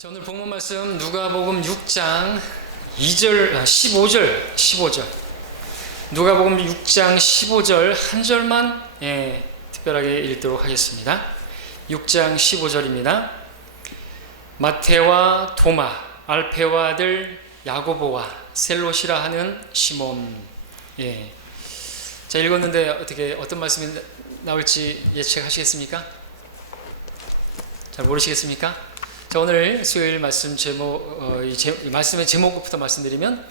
자, 오늘 본문 말씀 누가복음 6장 15절 누가복음 6장 15절 한 절만 특별하게 읽도록 하겠습니다. 6장 15절입니다. 마태와 도마, 알페와 아들 야고보와 셀롯이라 하는 시몬. 자, 읽었는데 어떤 말씀이 나올지 예측하시겠습니까? 잘 모르시겠습니까? 자, 오늘 수요일 말씀 이 말씀의 제목부터 말씀드리면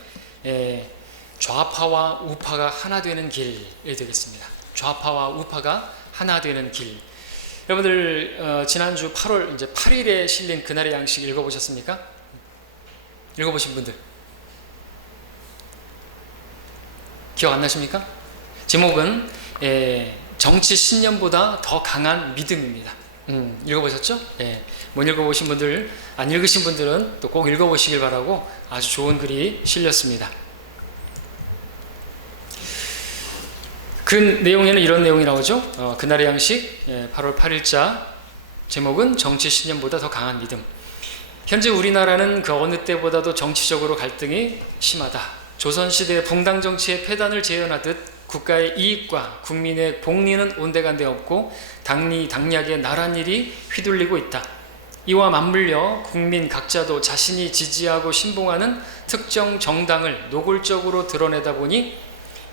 좌파와 우파가 하나 되는 길이 되겠습니다. 좌파와 우파가 하나 되는 길. 여러분들 지난주 8월 이제 8일에 실린 그날의 양식 읽어보셨습니까? 읽어보신 분들 기억 안 나십니까? 제목은 정치 신념보다 더 강한 믿음입니다. 읽어보셨죠? 못 읽어보신 분들, 안 읽으신 분들은 또 꼭 읽어보시길 바라고 아주 좋은 글이 실렸습니다. 그 내용에는 이런 내용이 나오죠. 그날의 양식 8월 8일자 제목은 정치 신념보다 더 강한 믿음. 현재 우리나라는 그 어느 때보다도 정치적으로 갈등이 심하다. 조선시대 붕당 정치의 폐단을 재현하듯 국가의 이익과 국민의 복리는 온데간데 없고 당리당략의 나란 일이 휘둘리고 있다. 이와 맞물려 국민 각자도 자신이 지지하고 신봉하는 특정 정당을 노골적으로 드러내다 보니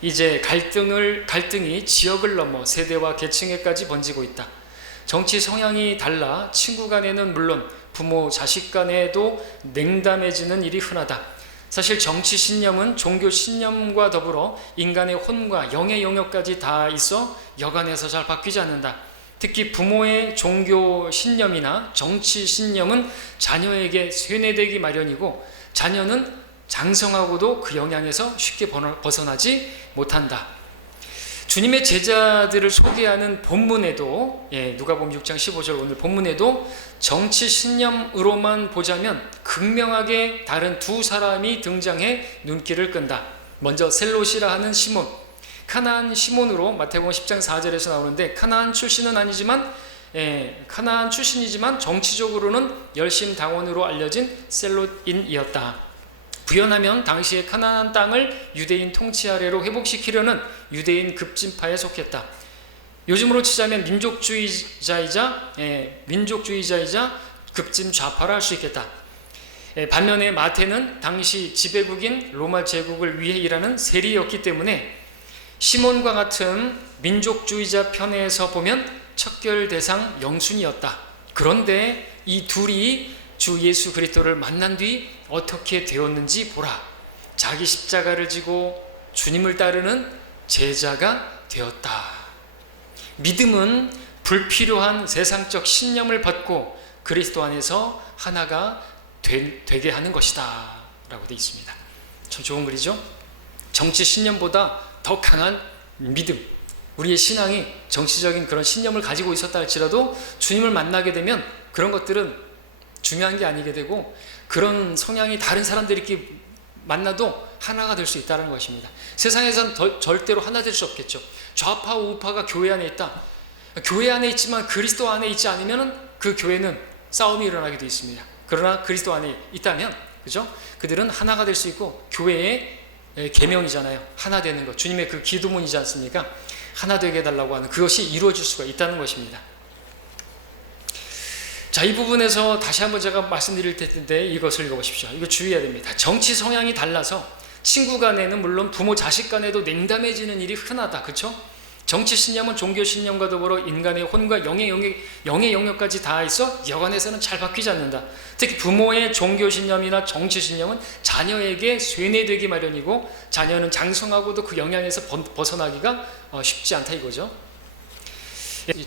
이제 갈등이 지역을 넘어 세대와 계층에까지 번지고 있다. 정치 성향이 달라 친구 간에는 물론 부모 자식 간에도 냉담해지는 일이 흔하다. 사실 정치 신념은 종교 신념과 더불어 인간의 혼과 영의 영역까지 다 있어 여간해서 잘 바뀌지 않는다. 특히 부모의 종교 신념이나 정치 신념은 자녀에게 쇠뇌되기 마련이고 자녀는 장성하고도 그 영향에서 쉽게 벗어나지 못한다. 주님의 제자들을 소개하는 본문에도 누가복음 6장 15절 오늘 본문에도 정치 신념으로만 보자면 극명하게 다른 두 사람이 등장해 눈길을 끈다. 먼저 셀롯이라 하는 시몬, 가나안 시몬으로 마태복음 10장 4절에서 나오는데 가나안 출신이지만 정치적으로는 열심당원으로 알려진 셀롯인이었다. 부연하면 당시의 가나안 땅을 유대인 통치 아래로 회복시키려는 유대인 급진파에 속했다. 요즘으로 치자면 민족주의자이자 급진 좌파라 할 수 있겠다. 반면에 마태는 당시 지배국인 로마 제국을 위해 일하는 세리였기 때문에 시몬과 같은 민족주의자 편에서 보면 척결 대상 영순이었다. 그런데 이 둘이 주 예수 그리스도를 만난 뒤 어떻게 되었는지 보라. 자기 십자가를 지고 주님을 따르는 제자가 되었다. 믿음은 불필요한 세상적 신념을 벗고 그리스도 안에서 하나가 되게 하는 것이다 라고 되어 있습니다. 참 좋은 글이죠. 정치 신념보다 더 강한 믿음. 우리의 신앙이 정치적인 그런 신념을 가지고 있었다 할지라도 주님을 만나게 되면 그런 것들은 중요한 게 아니게 되고 그런 성향이 다른 사람들끼리 만나도 하나가 될 수 있다는 것입니다. 세상에선 절대로 하나 될 수 없겠죠. 좌파 우파가 교회 안에 있다. 교회 안에 있지만 그리스도 안에 있지 않으면 그 교회는 싸움이 일어나게 되어 있습니다. 그러나 그리스도 안에 있다면 그죠? 그들은 하나가 될 수 있고 교회의 계명이잖아요. 하나 되는 것. 주님의 그 기도문이지 않습니까? 하나 되게 해달라고 하는 그것이 이루어질 수가 있다는 것입니다. 자, 이 부분에서 다시 한번 제가 말씀드릴 텐데 이것을 읽어보십시오. 이거 주의해야 됩니다. 정치 성향이 달라서 친구 간에는 물론 부모 자식 간에도 냉담해지는 일이 흔하다. 그렇죠? 정치 신념은 종교 신념과 더불어 인간의 혼과 영의 영역까지 다 있어 여간에서는 잘 바뀌지 않는다. 특히 부모의 종교 신념이나 정치 신념은 자녀에게 쇠뇌되기 마련이고 자녀는 장성하고도 그 영향에서 벗어나기가 쉽지 않다 이거죠.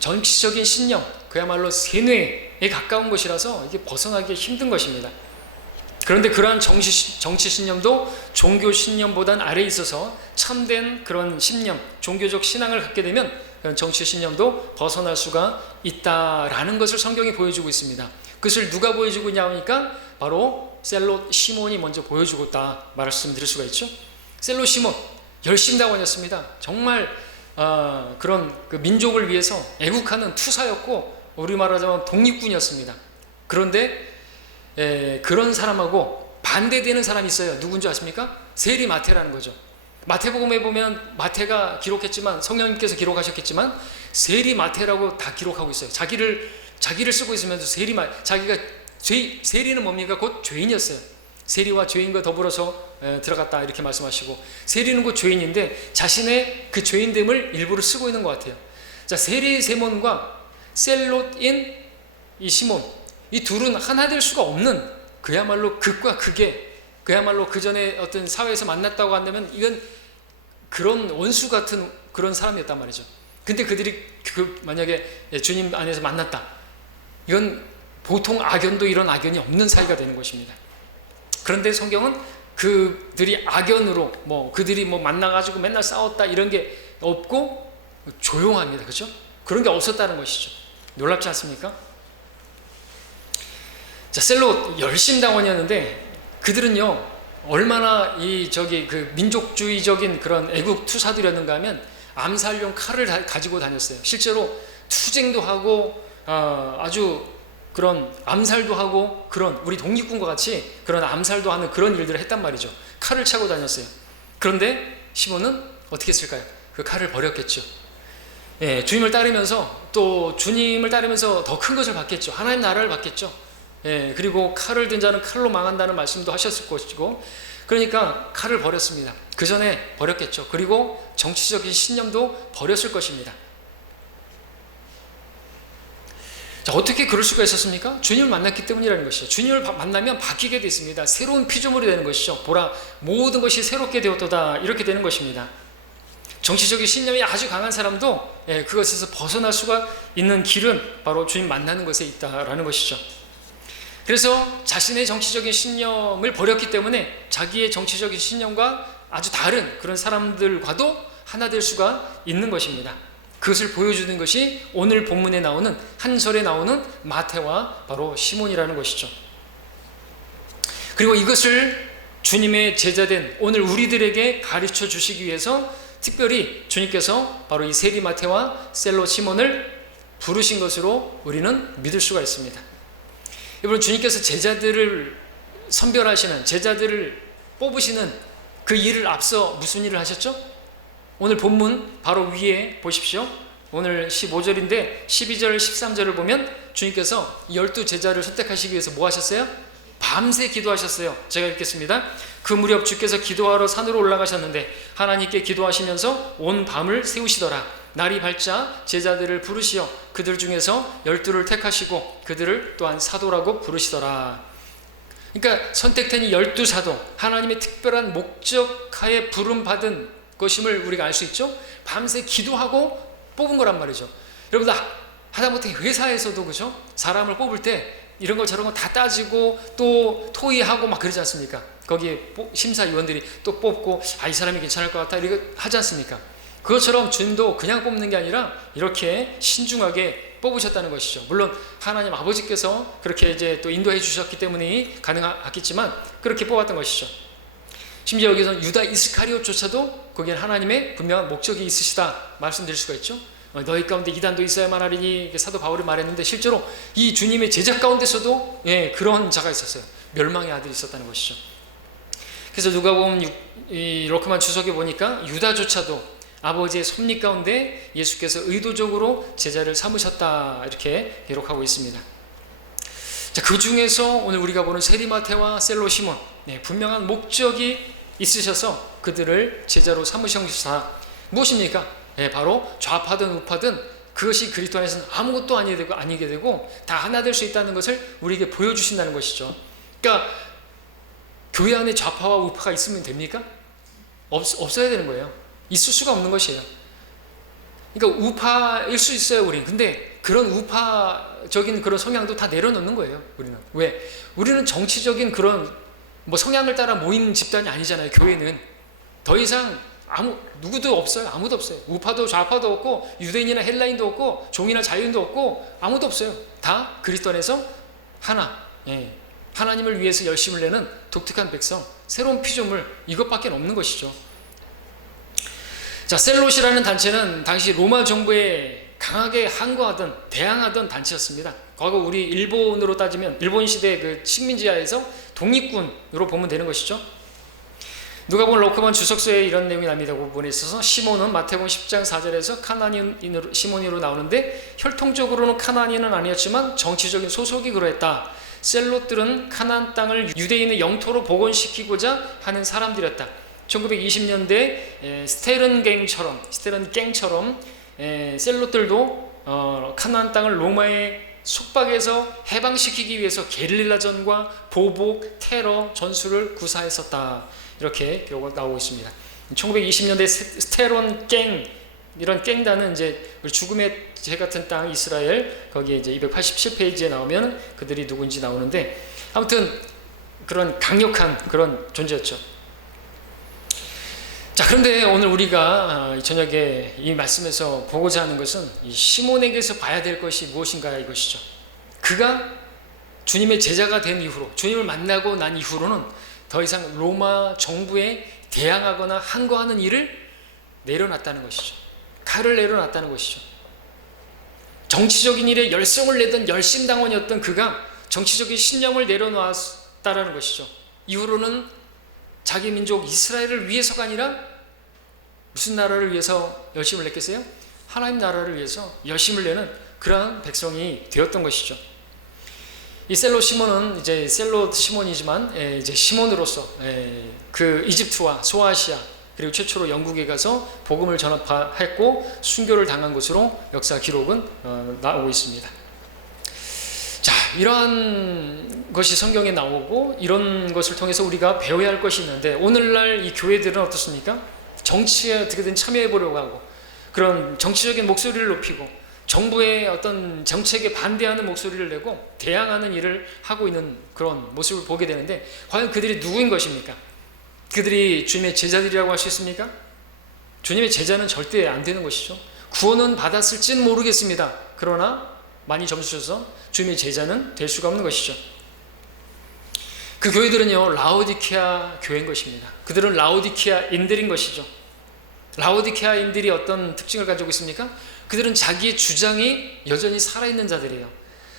정치적인 신념, 그야말로 세뇌에 가까운 것이라서 이게 벗어나기 힘든 것입니다. 그런데 그러한 정치 신념도 종교 신념보단 아래에 있어서 참된 그런 신념, 종교적 신앙을 갖게 되면 그런 정치 신념도 벗어날 수가 있다라는 것을 성경이 보여주고 있습니다. 그것을 누가 보여주고 있냐 하니까 바로 셀롯 시몬이 먼저 보여주고 있다 말씀드릴 수가 있죠. 셀롯 시몬, 열심당원이었습니다. 정말 그런 그 민족을 위해서 애국하는 투사였고 우리 말하자면 독립군이었습니다. 그런데 그런 사람하고 반대되는 사람이 있어요. 누군지 아십니까? 세리마태라는 거죠. 마태복음에 보면 마태가 기록했지만, 성령님께서 기록하셨겠지만 세리마태라고 다 기록하고 있어요. 자기를 쓰고 있으면서 자기가 세리는 뭡니까? 곧 죄인이었어요. 세리와 죄인과 더불어서 들어갔다 이렇게 말씀하시고, 세리는 곧 죄인인데 자신의 그 죄인됨을 일부러 쓰고 있는 것 같아요. 자, 세리 세몬과 셀롯인 이 시몬, 이 둘은 하나 될 수가 없는, 그야말로 극과 극의, 그야말로 그 전에 어떤 사회에서 만났다고 한다면 이건 그런 원수 같은 그런 사람이었단 말이죠. 근데 그들이 만약에 주님 안에서 만났다, 이건 보통 악연도 이런 악연이 없는 사이가 되는 것입니다. 그런데 성경은 그들이 악연으로 그들이 만나가지고 맨날 싸웠다 이런 게 없고 조용합니다. 그렇죠? 그런 게 없었다는 것이죠. 놀랍지 않습니까? 자, 셀롯 열심당원이었는데 그들은요 얼마나 그 민족주의적인 그런 애국 투사들이었는가 하면 암살용 칼을 가지고 다녔어요. 실제로 투쟁도 하고 아주 그런 암살도 하고, 그런 우리 독립군과 같이 그런 암살도 하는 그런 일들을 했단 말이죠. 칼을 차고 다녔어요. 그런데 시몬은 어떻게 했을까요? 그 칼을 버렸겠죠. 주님을 따르면서 더 큰 것을 받겠죠. 하나님 나라를 받겠죠. 그리고 칼을 든 자는 칼로 망한다는 말씀도 하셨을 것이고, 그러니까 칼을 버렸습니다. 그 전에 버렸겠죠. 그리고 정치적인 신념도 버렸을 것입니다. 자, 어떻게 그럴 수가 있었습니까? 주님을 만났기 때문이라는 것이죠. 주님을 만나면 바뀌게 되었습니다. 새로운 피조물이 되는 것이죠. 보라, 모든 것이 새롭게 되었도다, 이렇게 되는 것입니다. 정치적인 신념이 아주 강한 사람도 그것에서 벗어날 수가 있는 길은 바로 주님 만나는 것에 있다라는 것이죠. 그래서 자신의 정치적인 신념을 버렸기 때문에 자기의 정치적인 신념과 아주 다른 그런 사람들과도 하나 될 수가 있는 것입니다. 그것을 보여주는 것이 오늘 본문에 나오는, 한 절에 나오는 마태와 바로 시몬이라는 것이죠. 그리고 이것을 주님의 제자된 오늘 우리들에게 가르쳐 주시기 위해서 특별히 주님께서 바로 이 세리 마태와 셀롯 시몬을 부르신 것으로 우리는 믿을 수가 있습니다. 여러분, 주님께서 제자들을 선별하시는, 제자들을 뽑으시는 그 일을 앞서 무슨 일을 하셨죠? 오늘 본문 바로 위에 보십시오. 오늘 15절인데 12절 13절을 보면 주님께서 12제자를 선택하시기 위해서 뭐 하셨어요? 밤새 기도하셨어요. 제가 읽겠습니다. 그 무렵 주께서 기도하러 산으로 올라가셨는데 하나님께 기도하시면서 온 밤을 새우시더라. 날이 밝자 제자들을 부르시어 그들 중에서 12를 택하시고 그들을 또한 사도라고 부르시더라. 그러니까 선택된 이 12사도, 하나님의 특별한 목적하에 부름받은 것임을 우리가 알 수 있죠. 밤새 기도하고 뽑은 거란 말이죠. 여러분들 하다못해 회사에서도 그죠? 사람을 뽑을 때 이런 거 저런 거 다 따지고 또 토의하고 막 그러지 않습니까? 거기에 심사위원들이 또 뽑고 이 사람이 괜찮을 것 같다 이렇게 하지 않습니까? 그것처럼 주님도 그냥 뽑는 게 아니라 이렇게 신중하게 뽑으셨다는 것이죠. 물론 하나님 아버지께서 그렇게 이제 또 인도해 주셨기 때문에 가능하겠지만 그렇게 뽑았던 것이죠. 심지어 여기서 유다 이스카리옷조차도 거기에 하나님의 분명한 목적이 있으시다 말씀드릴 수가 있죠. 너희 가운데 이단도 있어야만 하리니 사도 바울이 말했는데 실제로 이 주님의 제자 가운데서도 그런 자가 있었어요. 멸망의 아들이 있었다는 것이죠. 그래서 누가복음 이렇게만 주석에 보니까 유다조차도 아버지의 섭리 가운데 예수께서 의도적으로 제자를 삼으셨다 이렇게 기록하고 있습니다. 자, 그 중에서 오늘 우리가 보는 세리마태와 셀롯 시몬, 분명한 목적이 있으셔서 그들을 제자로 삼으셨다. 무엇입니까? 바로 좌파든 우파든 그것이 그리스도 안에서는 아무것도 아니게 되고 다 하나 될 수 있다는 것을 우리에게 보여주신다는 것이죠. 그러니까 교회 안에 좌파와 우파가 있으면 됩니까? 없어야 되는 거예요. 있을 수가 없는 것이에요. 그러니까 우파일 수 있어요, 우리는. 근데 그런 우파적인 그런 성향도 다 내려놓는 거예요, 우리는. 왜? 우리는 정치적인 그런 성향을 따라 모인 집단이 아니잖아요, 교회는. 더 이상 누구도 없어요. 아무도 없어요. 우파도 좌파도 없고 유대인이나 헬라인도 없고 종이나 자유인도 없고 아무도 없어요. 다 그리스도 안에서 하나, 하나님을 위해서 열심을 내는 독특한 백성, 새로운 피조물, 이것밖에 없는 것이죠. 자, 셀롯이라는 단체는 당시 로마 정부에 강하게 항거하던, 대항하던 단체였습니다. 과거 우리 일본으로 따지면 일본 시대 그 식민지하에서 독립군으로 보면 되는 것이죠. 누가복음 록크만 주석서에 이런 내용이 납니다. 그 부분에 있어서 시몬은 마태복음 10장 4절에서 카나안인으로 시몬으로 나오는데 혈통적으로는 카나안인은 아니었지만 정치적인 소속이 그러했다. 셀롯들은 카나안 땅을 유대인의 영토로 복원시키고자 하는 사람들이었다. 1920년대 스테른 갱처럼 셀롯들도 카나안 땅을 로마의 속박에서 해방시키기 위해서 게릴라전과 보복, 테러, 전술을 구사했었다. 이렇게 기록가 나오고 있습니다. 1920년대 스테론 갱, 이런 갱단은 이제 죽음의 재 같은 땅 이스라엘, 거기에 이제 287페이지에 나오면 그들이 누군지 나오는데, 아무튼 그런 강력한 그런 존재였죠. 자, 그런데 오늘 우리가 이 저녁에 이 말씀에서 보고자 하는 것은 이 시몬에게서 봐야 될 것이 무엇인가 이것이죠. 그가 주님의 제자가 된 이후로, 주님을 만나고 난 이후로는 더 이상 로마 정부에 대항하거나 항거하는 일을 내려놨다는 것이죠. 칼을 내려놨다는 것이죠. 정치적인 일에 열성을 내던 열심당원이었던 그가 정치적인 신념을 내려놓았다라는 것이죠. 이후로는 자기 민족 이스라엘을 위해서가 아니라 무슨 나라를 위해서 열심을 냈겠어요? 하나님 나라를 위해서 열심을 내는 그러한 백성이 되었던 것이죠. 이 셀롯 시몬은 이제 셀롯 시몬이지만 이제 시몬으로서 그 이집트와 소아시아 그리고 최초로 영국에 가서 복음을 전파했고 순교를 당한 것으로 역사 기록은 나오고 있습니다. 자, 이러한 것이 성경에 나오고 이런 것을 통해서 우리가 배워야 할 것이 있는데, 오늘날 이 교회들은 어떻습니까? 정치에 어떻게든 참여해 보려고 하고 그런 정치적인 목소리를 높이고 정부의 어떤 정책에 반대하는 목소리를 내고 대항하는 일을 하고 있는 그런 모습을 보게 되는데, 과연 그들이 누구인 것입니까? 그들이 주님의 제자들이라고 할 수 있습니까? 주님의 제자는 절대 안 되는 것이죠. 구원은 받았을지는 모르겠습니다. 그러나 많이 점수 줘서 주님의 제자는 될 수가 없는 것이죠. 그 교회들은요, 라오디케아 교회인 것입니다. 그들은 라오디케아인들인 것이죠. 라오디케아인들이 어떤 특징을 가지고 있습니까? 그들은 자기의 주장이 여전히 살아있는 자들이에요.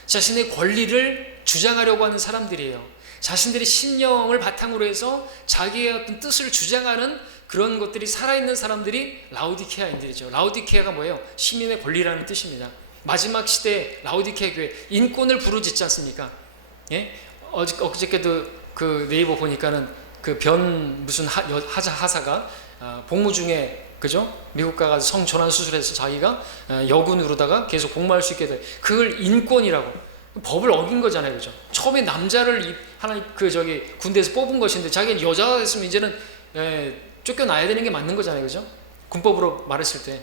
자신의 권리를 주장하려고 하는 사람들이에요. 자신들의 신념을 바탕으로 해서 자기의 어떤 뜻을 주장하는 그런 것들이 살아있는 사람들이 라오디케아인들이죠. 라오디케아가 뭐예요? 시민의 권리라는 뜻입니다. 마지막 시대 라오디케아 교회 인권을 부르짖지 않습니까? 예? 어저께도 그 네이버 보니까는 그 무슨 하사가 복무 중에, 그죠? 미국 가서 성 전환 수술해서 자기가 여군으로다가 계속 복무할 수 있게 돼. 그걸 인권이라고, 법을 어긴 거잖아요, 그죠? 처음에 남자를 군대에서 뽑은 것인데 자기는 여자가 됐으면 이제는 쫓겨나야 되는 게 맞는 거잖아요, 그죠? 군법으로 말했을 때.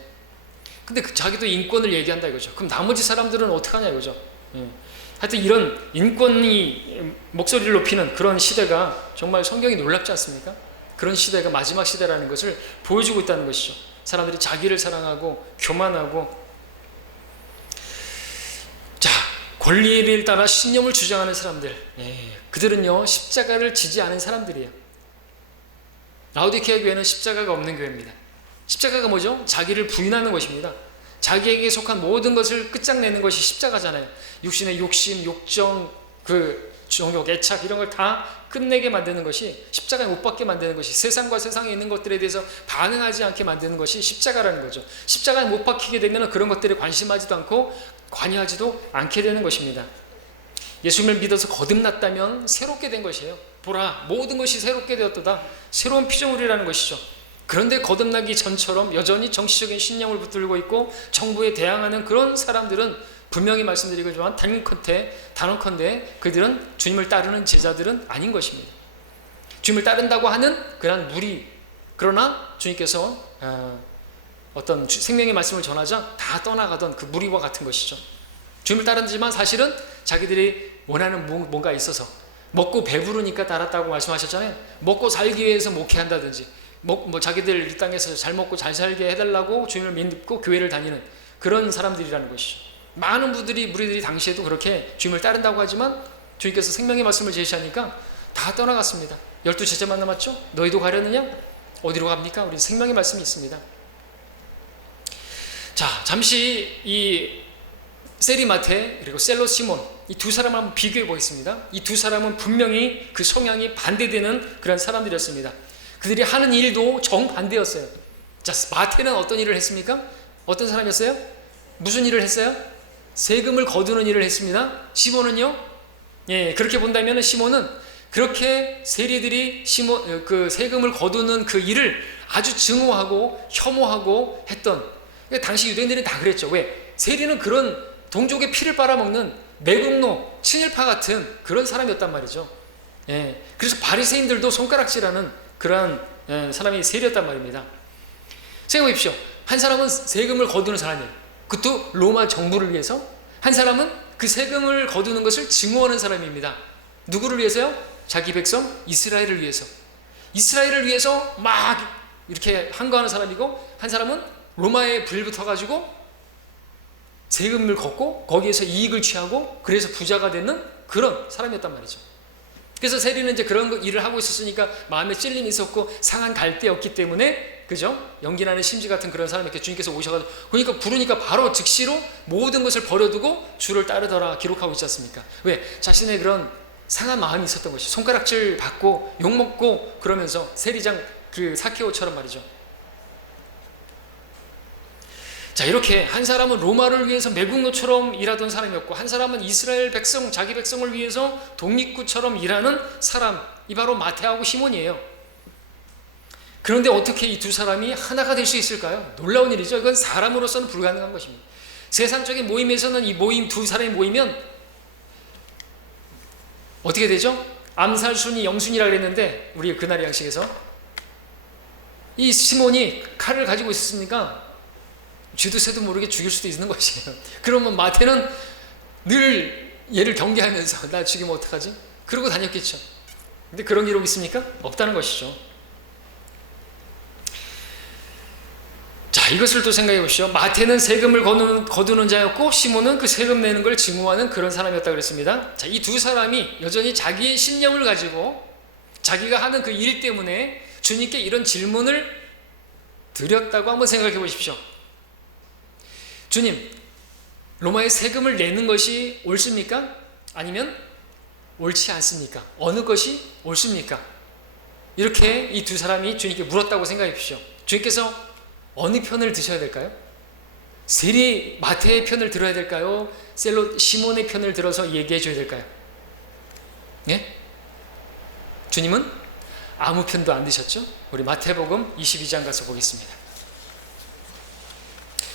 근데 자기도 인권을 얘기한다 이거죠. 그럼 나머지 사람들은 어떡하냐 이거죠. 하여튼 이런 인권이 목소리를 높이는 그런 시대가 정말 성경이 놀랍지 않습니까? 그런 시대가 마지막 시대라는 것을 보여주고 있다는 것이죠. 사람들이 자기를 사랑하고 교만하고, 자, 권리를 따라 신념을 주장하는 사람들, 그들은요 십자가를 지지 않은 사람들이에요. 라오디케아 교회는 십자가가 없는 교회입니다. 십자가가 뭐죠? 자기를 부인하는 것입니다. 자기에게 속한 모든 것을 끝장내는 것이 십자가잖아요. 육신의 욕심, 욕정, 정욕, 애착 이런 걸 다 끝내게 만드는 것이, 십자가에 못 박게 만드는 것이, 세상과 세상에 있는 것들에 대해서 반응하지 않게 만드는 것이 십자가라는 거죠. 십자가에 못 박히게 되면 그런 것들에 관심하지도 않고 관여하지도 않게 되는 것입니다. 예수님을 믿어서 거듭났다면 새롭게 된 것이에요. 보라, 모든 것이 새롭게 되었도다. 새로운 피조물이라는 것이죠. 그런데 거듭나기 전처럼 여전히 정치적인 신념을 붙들고 있고 정부에 대항하는 그런 사람들은 분명히 말씀드리지만 단언컨대 그들은 주님을 따르는 제자들은 아닌 것입니다. 주님을 따른다고 하는 그런 무리, 그러나 주님께서 어떤 생명의 말씀을 전하자 다 떠나가던 그 무리와 같은 것이죠. 주님을 따르지만 사실은 자기들이 원하는 뭔가 있어서, 먹고 배부르니까 따랐다고 말씀하셨잖아요. 먹고 살기 위해서 목회한다든지, 자기들 이 땅에서 잘 먹고 잘 살게 해달라고 주님을 믿고 교회를 다니는 그런 사람들이라는 것이죠. 많은 무리들이 당시에도 그렇게 주님을 따른다고 하지만 주님께서 생명의 말씀을 제시하니까 다 떠나갔습니다. 12제자만 남았죠? 너희도 가려느냐? 어디로 갑니까? 우리 생명의 말씀이 있습니다. 자, 잠시 이 세리마테 그리고 셀로 시몬, 이 두 사람을 한번 비교해 보겠습니다. 이 두 사람은 분명히 그 성향이 반대되는 그런 사람들이었습니다. 그들이 하는 일도 정반대였어요. 자, 마테는 어떤 일을 했습니까? 어떤 사람이었어요? 무슨 일을 했어요? 세금을 거두는 일을 했습니다. 시몬은요? 예, 그렇게 본다면 시몬은 그렇게 세리들이 그 세금을 거두는 그 일을 아주 증오하고 혐오하고 했던, 당시 유대인들은 다 그랬죠. 왜? 세리는 그런 동족의 피를 빨아먹는 매국노, 친일파 같은 그런 사람이었단 말이죠. 예, 그래서 바리새인들도 손가락질하는 그러한 사람이 세리였단 말입니다. 생각해 보십시오. 한 사람은 세금을 거두는 사람이에요. 그것도 로마 정부를 위해서. 한 사람은 그 세금을 거두는 것을 증오하는 사람입니다. 누구를 위해서요? 자기 백성 이스라엘을 위해서. 이스라엘을 위해서 막 이렇게 항거하는 사람이고, 한 사람은 로마에 불붙어가지고 세금을 걷고 거기에서 이익을 취하고 그래서 부자가 되는 그런 사람이었단 말이죠. 그래서 세리는 이제 그런 일을 하고 있었으니까 마음에 찔림이 있었고 상한 갈대였기 때문에, 그죠? 연기나는 심지 같은 그런 사람에게 주님께서 오셔가지고, 그러니까 부르니까 바로 즉시로 모든 것을 버려두고 주를 따르더라 기록하고 있지 않습니까? 왜? 자신의 그런 상한 마음이 있었던 것이, 손가락질 받고 욕먹고 그러면서 세리장 그 사케오처럼 말이죠. 자, 이렇게 한 사람은 로마를 위해서 매국노처럼 일하던 사람이었고, 한 사람은 이스라엘 백성, 자기 백성을 위해서 독립구처럼 일하는 사람, 이 바로 마테하고 시몬이에요. 그런데 어떻게 이 두 사람이 하나가 될 수 있을까요? 놀라운 일이죠. 이건 사람으로서는 불가능한 것입니다. 세상적인 모임에서는 이 모임 두 사람이 모이면 어떻게 되죠? 암살순이 영순이라고 그랬는데, 우리 그날의 양식에서 이 시몬이 칼을 가지고 있었으니까 쥐도 새도 모르게 죽일 수도 있는 것이에요. 그러면 마태는 늘 얘를 경계하면서 나 죽이면 어떡하지? 그러고 다녔겠죠. 근데 그런 기록이 있습니까? 없다는 것이죠. 자, 이것을 또 생각해 보시죠. 마태는 세금을 거두는 자였고, 시몬은 그 세금 내는 걸 증오하는 그런 사람이었다고 그랬습니다. 자, 이 두 사람이 여전히 자기의 신념을 가지고 자기가 하는 그 일 때문에 주님께 이런 질문을 드렸다고 한번 생각해 보십시오. 주님, 로마의 세금을 내는 것이 옳습니까? 아니면 옳지 않습니까? 어느 것이 옳습니까? 이렇게 이 두 사람이 주님께 물었다고 생각해 보십시오. 주님께서 어느 편을 드셔야 될까요? 세리 마태의 편을 들어야 될까요? 셀로 시몬의 편을 들어서 얘기해 줘야 될까요? 예? 주님은 아무 편도 안 드셨죠? 우리 마태복음 22장 가서 보겠습니다.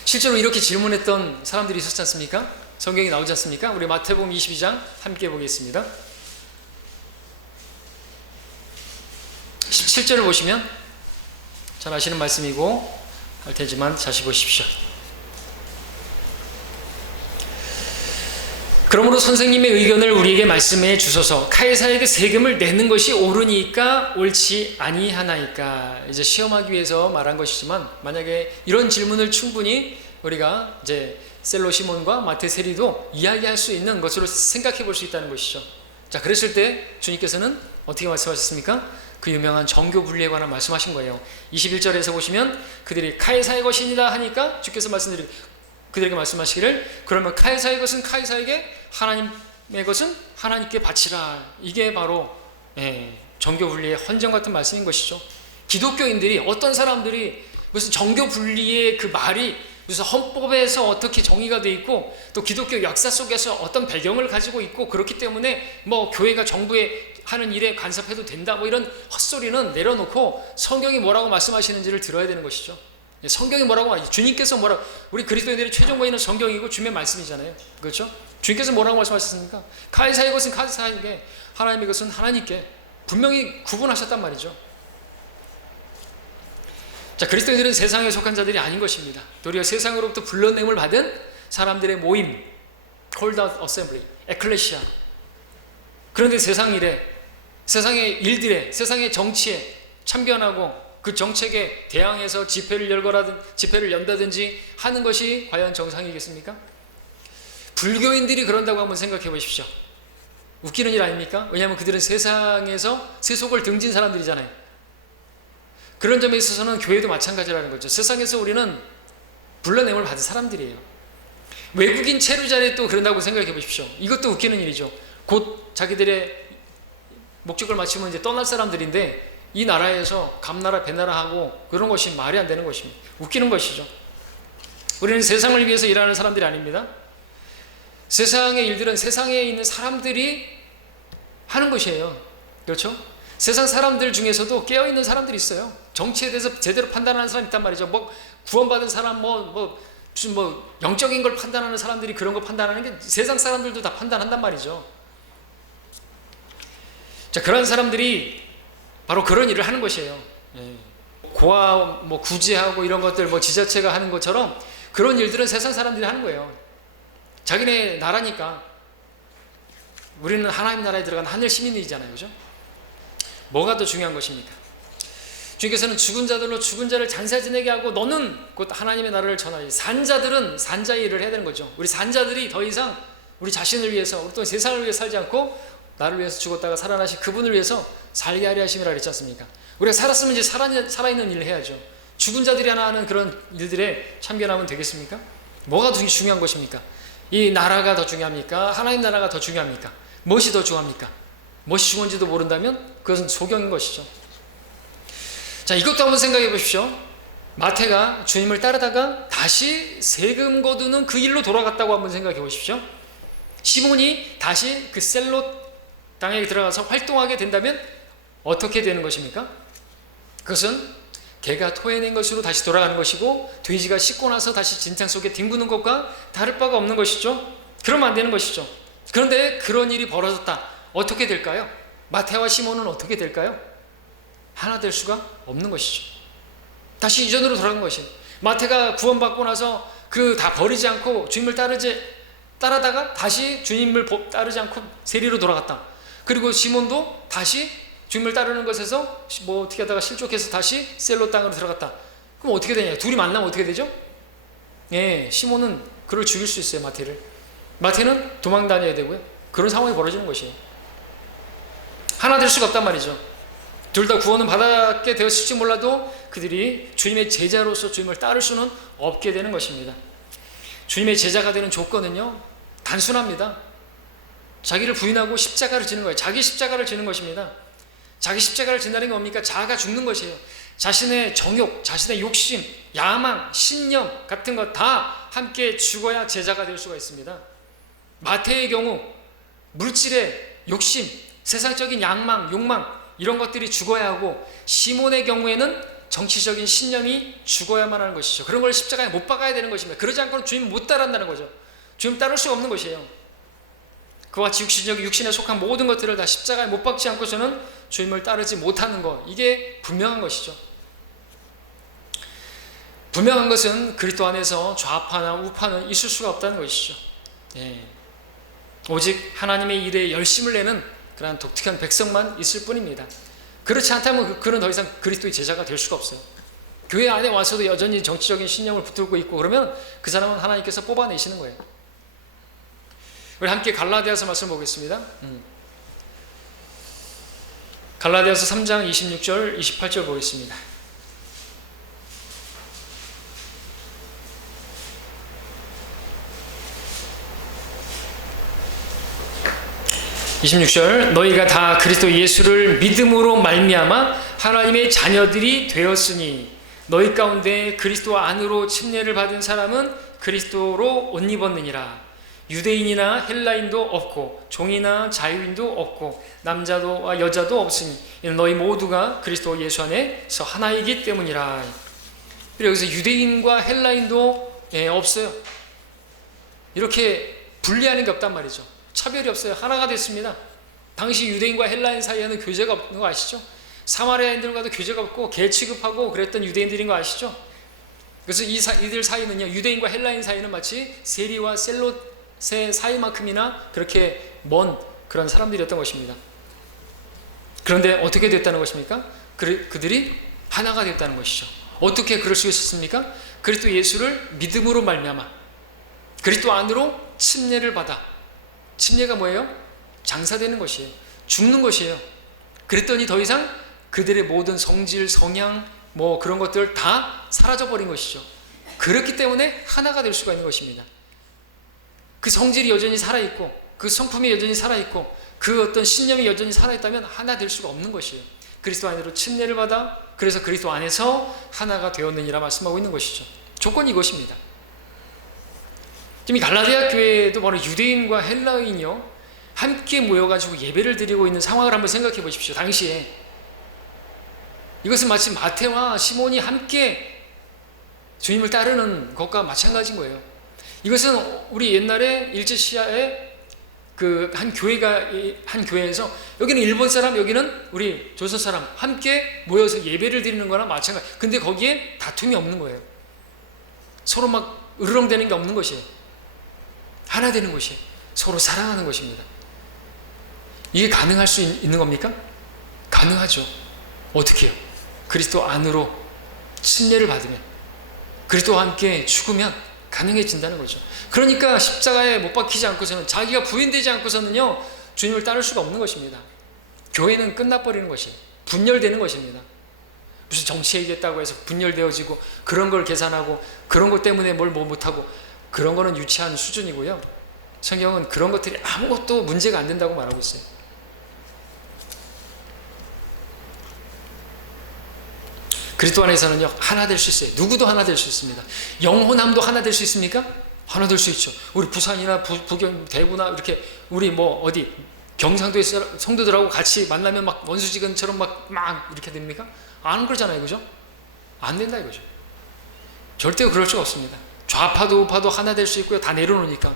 실제로 이렇게 질문했던 사람들이 있었지 않습니까? 성경이 나오지 않습니까? 우리 마태복음 22장 함께 보겠습니다. 17절을 보시면 잘 아시는 말씀이고 할 테지만 다시 보십시오. 그러므로 선생님의 의견을 우리에게 말씀해 주소서. 카이사에게 세금을 내는 것이 옳으니까 옳지 아니하나이까. 이제 시험하기 위해서 말한 것이지만, 만약에 이런 질문을 충분히 우리가 이제 셀로 시몬과 마테 세리도 이야기할 수 있는 것으로 생각해 볼 수 있다는 것이죠. 자, 그랬을 때 주님께서는 어떻게 말씀하셨습니까? 그 유명한 정교 분리에 관한 말씀하신 거예요. 21절에서 보시면 그들이 카이사의 것이니다 하니까 주께서 그들에게 말씀하시기를, 그러면 카이사의 것은 카이사에게, 하나님의 것은 하나님께 바치라. 이게 바로 정교 분리의 헌정 같은 말씀인 것이죠. 기독교인들이, 어떤 사람들이 무슨 정교 분리의 그 말이 무슨 헌법에서 어떻게 정의가 돼 있고 또 기독교 역사 속에서 어떤 배경을 가지고 있고 그렇기 때문에 뭐 교회가 정부에 하는 일에 간섭해도 된다, 뭐 이런 헛소리는 내려놓고 성경이 뭐라고 말씀하시는지를 들어야 되는 것이죠. 성경이 뭐라고 말이죠. 주님께서 뭐라고, 우리 그리스도인들의 최종 권위는 성경이고 주님의 말씀이잖아요. 그렇죠? 주님께서 뭐라고 말씀하셨습니까? 카이사의 것은 카이사에게, 하나님의 것은 하나님께 분명히 구분하셨단 말이죠. 자, 그리스도인들은 세상에 속한 자들이 아닌 것입니다. 도리어 세상으로부터 불러냄을 받은 사람들의 모임, called out assembly, 에클레시아. 그런데 세상 일에, 세상의 일들에, 세상의 정치에 참견하고 그 정책에 대항해서 집회를 연다든지 하는 것이 과연 정상이겠습니까? 불교인들이 그런다고 한번 생각해 보십시오. 웃기는 일 아닙니까? 왜냐하면 그들은 세상에서 세속을 등진 사람들이잖아요. 그런 점에 있어서는 교회도 마찬가지라는 거죠. 세상에서 우리는 불러냄을 받은 사람들이에요. 외국인 체류자리 또 그런다고 생각해 보십시오. 이것도 웃기는 일이죠. 곧 자기들의 목적을 마치면 이제 떠날 사람들인데 이 나라에서 감나라 배나라 하고 그런 것이 말이 안 되는 것입니다. 웃기는 것이죠. 우리는 세상을 위해서 일하는 사람들이 아닙니다. 세상의 일들은 세상에 있는 사람들이 하는 것이에요. 그렇죠? 세상 사람들 중에서도 깨어있는 사람들이 있어요. 정치에 대해서 제대로 판단하는 사람이 있단 말이죠. 뭐 구원받은 사람 무슨 영적인 걸 판단하는 사람들이 그런 거 판단하는 게 세상 사람들도 다 판단한단 말이죠. 자, 그런 사람들이 바로 그런 일을 하는 것이에요. 고아 구제하고 이런 것들 지자체가 하는 것처럼 그런 일들은 세상 사람들이 하는 거예요. 자기네 나라니까. 우리는 하나님 나라에 들어간 하늘 시민이잖아요. 그죠? 뭐가 더 중요한 것입니까? 주님께서는 죽은 자들로 죽은 자를 잔사 지내게 하고 너는 곧 하나님의 나라를 전하리. 산자들은 산자의 일을 해야 되는 거죠. 우리 산자들이 더 이상 우리 자신을 위해서 또 세상을 위해 살지 않고 나를 위해서 죽었다가 살아나신 그분을 위해서 살게 하려 하심이라 그랬지 않습니까? 우리가 살았으면 이제 살아있는 일을 해야죠. 죽은 자들이 하나 하는 그런 일들에 참견하면 되겠습니까? 뭐가 더 중요한 것입니까? 이 나라가 더 중요합니까? 하나님 나라가 더 중요합니까? 무엇이 더 중요합니까? 무엇이 중요한지도 모른다면 그것은 소경인 것이죠. 자, 이것도 한번 생각해 보십시오. 마태가 주님을 따르다가 다시 세금 거두는 그 일로 돌아갔다고 한번 생각해 보십시오. 시몬이 다시 그 셀롯 땅에 들어가서 활동하게 된다면 어떻게 되는 것입니까? 그것은 개가 토해낸 것으로 다시 돌아가는 것이고 돼지가 씻고 나서 다시 진창 속에 뒹구는 것과 다를 바가 없는 것이죠. 그러면 안 되는 것이죠. 그런데 그런 일이 벌어졌다. 어떻게 될까요? 마태와 시몬은 어떻게 될까요? 하나 될 수가 없는 것이죠. 다시 이전으로 돌아간 것이에요. 마태가 구원받고 나서 그 다 버리지 않고 주님을 따르다가 다시 주님을 따르지 않고 세리로 돌아갔다. 그리고 시몬도 다시 주님을 따르는 것에서 어떻게 하다가 실족해서 다시 셀롯 땅으로 들어갔다. 그럼 어떻게 되냐? 둘이 만나면 어떻게 되죠? 시몬은 그를 죽일 수 있어요. 마태는 도망 다녀야 되고요. 그런 상황이 벌어지는 것이에요. 하나 될 수가 없단 말이죠. 둘 다 구원은 받았게 되었을지 몰라도 그들이 주님의 제자로서 주님을 따를 수는 없게 되는 것입니다. 주님의 제자가 되는 조건은요, 단순합니다. 자기를 부인하고 십자가를 지는 거예요. 자기 십자가를 지는 것입니다. 자기 십자가를 진다는 게 뭡니까? 자아가 죽는 것이에요. 자신의 정욕, 자신의 욕심, 야망, 신념 같은 것 다 함께 죽어야 제자가 될 수가 있습니다. 마태의 경우 물질의 욕심, 세상적인 욕망 이런 것들이 죽어야 하고, 시몬의 경우에는 정치적인 신념이 죽어야만 하는 것이죠. 그런 걸 십자가에 못 박아야 되는 것입니다. 그러지 않고는 주님 못 따른다는 거죠. 주님 따를 수가 없는 것이에요. 그와 같이 육신에 속한 모든 것들을 다 십자가에 못 박지 않고서는 주님을 따르지 못하는 것, 이게 분명한 것이죠. 분명한 것은 그리스도 안에서 좌파나 우파는 있을 수가 없다는 것이죠. 오직 하나님의 일에 열심을 내는 그러한 독특한 백성만 있을 뿐입니다. 그렇지 않다면 그는 더 이상 그리스도의 제자가 될 수가 없어요. 교회 안에 와서도 여전히 정치적인 신념을 붙들고 있고 그러면 그 사람은 하나님께서 뽑아내시는 거예요. 우리 함께 갈라디아서 말씀 보겠습니다. 갈라디아서 3장 26절 28절 보겠습니다. 26절, 너희가 다 그리스도 예수를 믿음으로 말미암아 하나님의 자녀들이 되었으니 너희 가운데 그리스도 안으로 침례를 받은 사람은 그리스도로 옷 입었느니라. 유대인이나 헬라인도 없고 종이나 자유인도 없고 남자도 여자도 없으니 너희 모두가 그리스도 예수 안에서 하나이기 때문이라. 여기서 유대인과 헬라인도 없어요. 이렇게 분리하는 게 없단 말이죠. 차별이 없어요. 하나가 됐습니다. 당시 유대인과 헬라인 사이에는 교제가 없는 거 아시죠? 사마리아인들과도 교제가 없고 개 취급하고 그랬던 유대인들인 거 아시죠? 그래서 이들 사이는요, 유대인과 헬라인 사이는 마치 세리와 셀롯의 사이만큼이나 그렇게 먼 그런 사람들이었던 것입니다. 그런데 어떻게 됐다는 것입니까? 그들이 하나가 됐다는 것이죠. 어떻게 그럴 수 있었습니까? 그리스도 예수를 믿음으로 말미암아 그리스도 안으로 침례를 받아. 침례가 뭐예요? 장사되는 것이에요. 죽는 것이에요. 그랬더니 더 이상 그들의 모든 성질, 성향 그런 것들 다 사라져버린 것이죠. 그렇기 때문에 하나가 될 수가 있는 것입니다. 그 성질이 여전히 살아있고 그 성품이 여전히 살아있고 그 어떤 신념이 여전히 살아있다면 하나 될 수가 없는 것이에요. 그리스도 안으로 침례를 받아 그래서 그리스도 안에서 하나가 되었느니라 말씀하고 있는 것이죠. 조건이 이것입니다. 지금 이 갈라디아 교회도 바로 유대인과 헬라인이요 함께 모여가지고 예배를 드리고 있는 상황을 한번 생각해 보십시오. 당시에 이것은 마치 마태와 시몬이 함께 주님을 따르는 것과 마찬가지인 거예요. 이것은 우리 옛날에 일제시하에 그 한 교회에서 여기는 일본 사람, 여기는 우리 조선 사람 함께 모여서 예배를 드리는 거랑 마찬가지. 근데 거기에 다툼이 없는 거예요. 서로 막 으르렁대는 게 없는 것이에요. 하나 되는 것이에요. 서로 사랑하는 것입니다. 이게 가능할 수 있는 겁니까? 가능하죠. 어떻게 해요? 그리스도 안으로 침례를 받으면, 그리스도와 함께 죽으면 가능해진다는 거죠. 그러니까 십자가에 못 박히지 않고서는, 자기가 부인되지 않고서는요 주님을 따를 수가 없는 것입니다. 교회는 끝나버리는 것이에요. 분열되는 것입니다. 무슨 정치 얘기했다고 해서 분열되어지고 그런 걸 계산하고 그런 것 때문에 뭘 못하고 그런 거는 유치한 수준이고요. 성경은 그런 것들이 아무것도 문제가 안 된다고 말하고 있어요. 그리스도 안에서는요 하나 될 수 있어요. 누구도 하나 될 수 있습니다. 영혼함도 하나 될 수 있습니까? 하나 될 수 있죠. 우리 부산이나 부경, 대구나 이렇게 우리 뭐 어디 경상도의 성도들하고 같이 만나면 막 원수지간처럼 막 이렇게 됩니까? 안 그러잖아요, 그죠? 안 된다 이거죠. 절대 그럴 수가 없습니다. 좌파도 우파도 하나 될 수 있고요. 다 내려놓으니까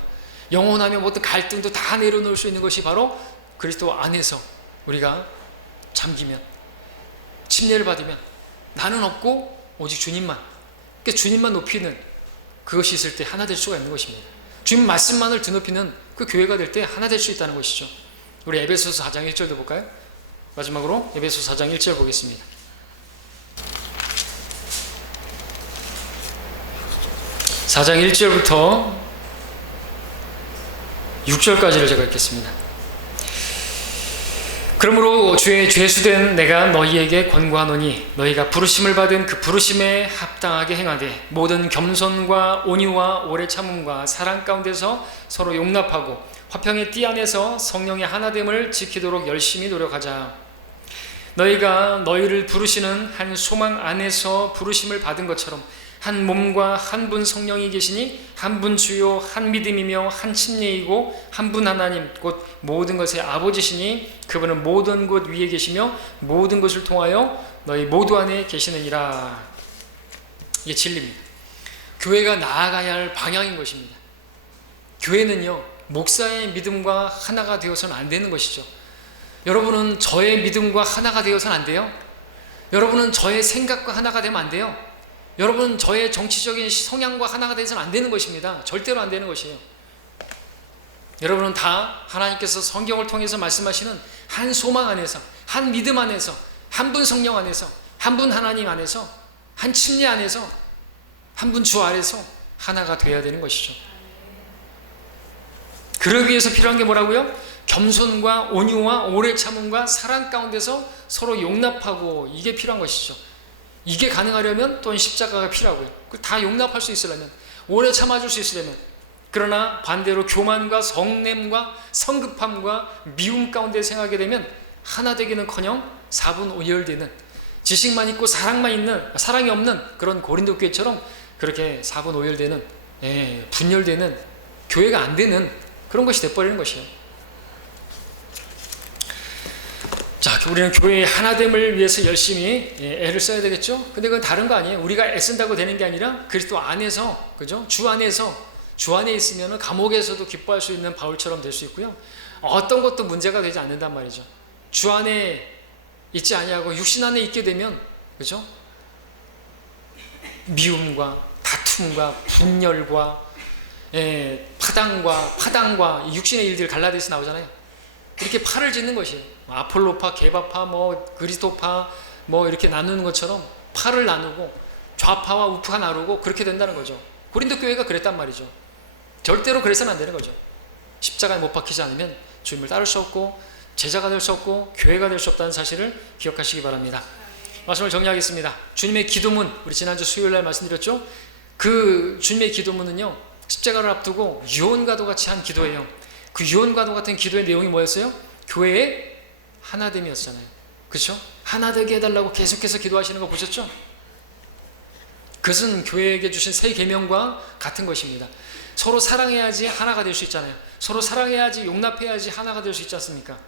영혼하며 어떤 갈등도 다 내려놓을 수 있는 것이 바로 그리스도 안에서 우리가 잠기면, 침례를 받으면 나는 없고 오직 주님만, 그러니까 주님만 높이는 그것이 있을 때 하나 될 수가 있는 것입니다. 주님 말씀만을 드높이는 그 교회가 될 때 하나 될 수 있다는 것이죠. 우리 에베소서 4장 1절도 볼까요? 마지막으로 에베소서 4장 1절 보겠습니다. 4장 1절부터 6절까지를 제가 읽겠습니다. 그러므로 주의 죄수된 내가 너희에게 권고하노니 너희가 부르심을 받은 그 부르심에 합당하게 행하되 모든 겸손과 온유와 오래 참음과 사랑 가운데서 서로 용납하고 화평의 띠 안에서 성령의 하나됨을 지키도록 열심히 노력하자. 너희가 너희를 부르시는 한 소망 안에서 부르심을 받은 것처럼 한 몸과 한 분 성령이 계시니 한 분 주요 한 믿음이며 한 침례이고 한 분 하나님 곧 모든 것의 아버지시니 그분은 모든 곳 위에 계시며 모든 것을 통하여 너희 모두 안에 계시느니라. 이게 진리입니다. 교회가 나아가야 할 방향인 것입니다. 교회는요 목사의 믿음과 하나가 되어서는 안 되는 것이죠. 여러분은 저의 믿음과 하나가 되어서는 안 돼요. 여러분은 저의 생각과 하나가 되면 안 돼요. 여러분 저의 정치적인 성향과 하나가 되어서는 안 되는 것입니다. 절대로 안 되는 것이에요. 여러분은 다 하나님께서 성경을 통해서 말씀하시는 한 소망 안에서, 한 믿음 안에서, 한 분 성령 안에서, 한 분 하나님 안에서, 한 침례 안에서, 한 분 주 아래서 하나가 되어야 되는 것이죠. 그러기 위해서 필요한 게 뭐라고요? 겸손과 온유와 오래 참음과 사랑 가운데서 서로 용납하고, 이게 필요한 것이죠. 이게 가능하려면 또한 십자가가 필요하고요. 다 용납할 수 있으려면, 오래 참아줄 수 있으려면, 그러나 반대로 교만과 성냄과 성급함과 미움 가운데 생하게 되면 하나 되기는커녕 사분오열되는, 지식만 있고 사랑이 없는 그런 고린도 교회처럼 그렇게 사분오열되는, 분열되는 교회가 안 되는 그런 것이 돼버리는 것이에요. 자, 우리는 교회의 하나됨을 위해서 열심히 애를 써야 되겠죠? 근데 그건 다른 거 아니에요. 우리가 애쓴다고 되는 게 아니라 그리스도 안에서, 그죠? 주 안에 있으면 감옥에서도 기뻐할 수 있는 바울처럼 될 수 있고요. 어떤 것도 문제가 되지 않는단 말이죠. 주 안에 있지 아니하고 육신 안에 있게 되면, 그죠? 미움과 다툼과 분열과 파당과 육신의 일들 갈라디아서 나오잖아요. 이렇게 파를 짓는 것이에요. 아폴로파, 게바파, 그리스도파 이렇게 나누는 것처럼 파를 나누고 좌파와 우파가 나누고 그렇게 된다는 거죠. 고린도 교회가 그랬단 말이죠. 절대로 그래서는 안 되는 거죠. 십자가에 못 박히지 않으면 주님을 따를 수 없고 제자가 될 수 없고 교회가 될 수 없다는 사실을 기억하시기 바랍니다. 말씀을 정리하겠습니다. 주님의 기도문, 우리 지난주 수요일 날 말씀드렸죠. 그 주님의 기도문은요 십자가를 앞두고 유언과도 같이 한 기도예요. 그 유언과도 같은 기도의 내용이 뭐였어요? 교회의 하나됨이었잖아요. 그렇죠? 하나 되게 해달라고 계속해서 기도하시는 거 보셨죠? 그것은 교회에게 주신 새 계명과 같은 것입니다. 서로 사랑해야지 하나가 될 수 있잖아요. 서로 사랑해야지, 용납해야지 하나가 될 수 있지 않습니까?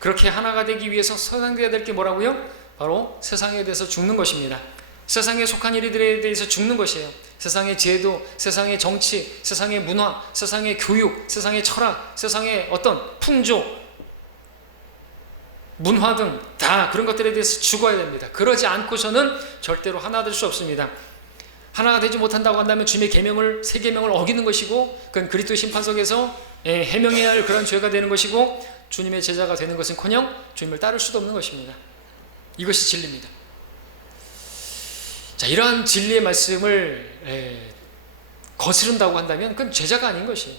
그렇게 하나가 되기 위해서 선상돼야 될 게 뭐라고요? 바로 세상에 대해서 죽는 것입니다. 세상에 속한 일들에 대해서 죽는 것이에요. 세상의 제도, 세상의 정치, 세상의 문화, 세상의 교육, 세상의 철학, 세상의 어떤 풍조, 문화 등 다 그런 것들에 대해서 죽어야 됩니다. 그러지 않고서는 절대로 하나 될 수 없습니다. 하나가 되지 못한다고 한다면 주님의 계명을, 새 계명을 어기는 것이고, 그건 그리스도 심판석에서 해명해야 할 그런 죄가 되는 것이고, 주님의 제자가 되는 것은커녕 주님을 따를 수도 없는 것입니다. 이것이 진리입니다. 자, 이러한 진리의 말씀을 거스른다고 한다면 그건 제자가 아닌 것이에요.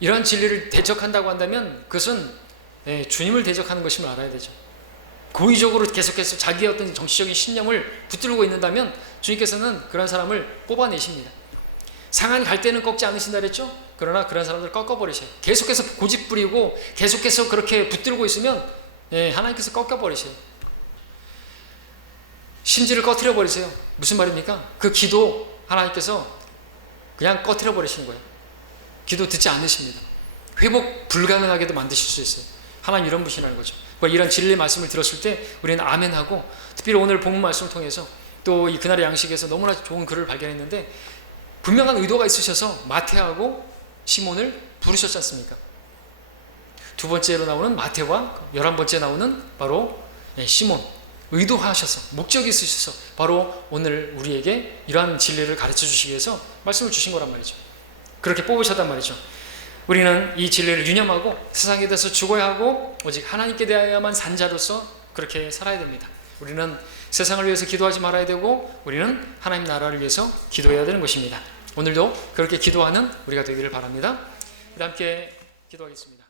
이러한 진리를 대적한다고 한다면 그것은 주님을 대적하는 것임을 알아야 되죠. 고의적으로 계속해서 자기의 어떤 정치적인 신념을 붙들고 있는다면 주님께서는 그런 사람을 뽑아내십니다. 상한 갈 때는 꺾지 않으신다 그랬죠? 그러나 그런 사람들을 꺾어버리셔요. 계속해서 고집 부리고 계속해서 그렇게 붙들고 있으면 하나님께서 꺾어버리셔요. 심지를 꺼트려 버리세요. 무슨 말입니까? 그 기도 하나님께서 그냥 꺼트려 버리시는 거예요. 기도 듣지 않으십니다. 회복 불가능하게도 만드실 수 있어요. 하나님 이런 분이라는 거죠. 이런 진리의 말씀을 들었을 때 우리는 아멘하고, 특별히 오늘 본문 말씀을 통해서 또 이 그날의 양식에서 너무나 좋은 글을 발견했는데, 분명한 의도가 있으셔서 마태하고 시몬을 부르셨지 않습니까? 두 번째로 나오는 마태와 11번째 나오는 바로 시몬, 의도하셔서 목적이 있으셔서 바로 오늘 우리에게 이러한 진리를 가르쳐 주시기 위해서 말씀을 주신 거란 말이죠. 그렇게 뽑으셨단 말이죠. 우리는 이 진리를 유념하고 세상에 대해서 죽어야 하고 오직 하나님께 대하여만 산 자로서 그렇게 살아야 됩니다. 우리는 세상을 위해서 기도하지 말아야 되고 우리는 하나님 나라를 위해서 기도해야 되는 것입니다. 오늘도 그렇게 기도하는 우리가 되기를 바랍니다. 함께 기도하겠습니다.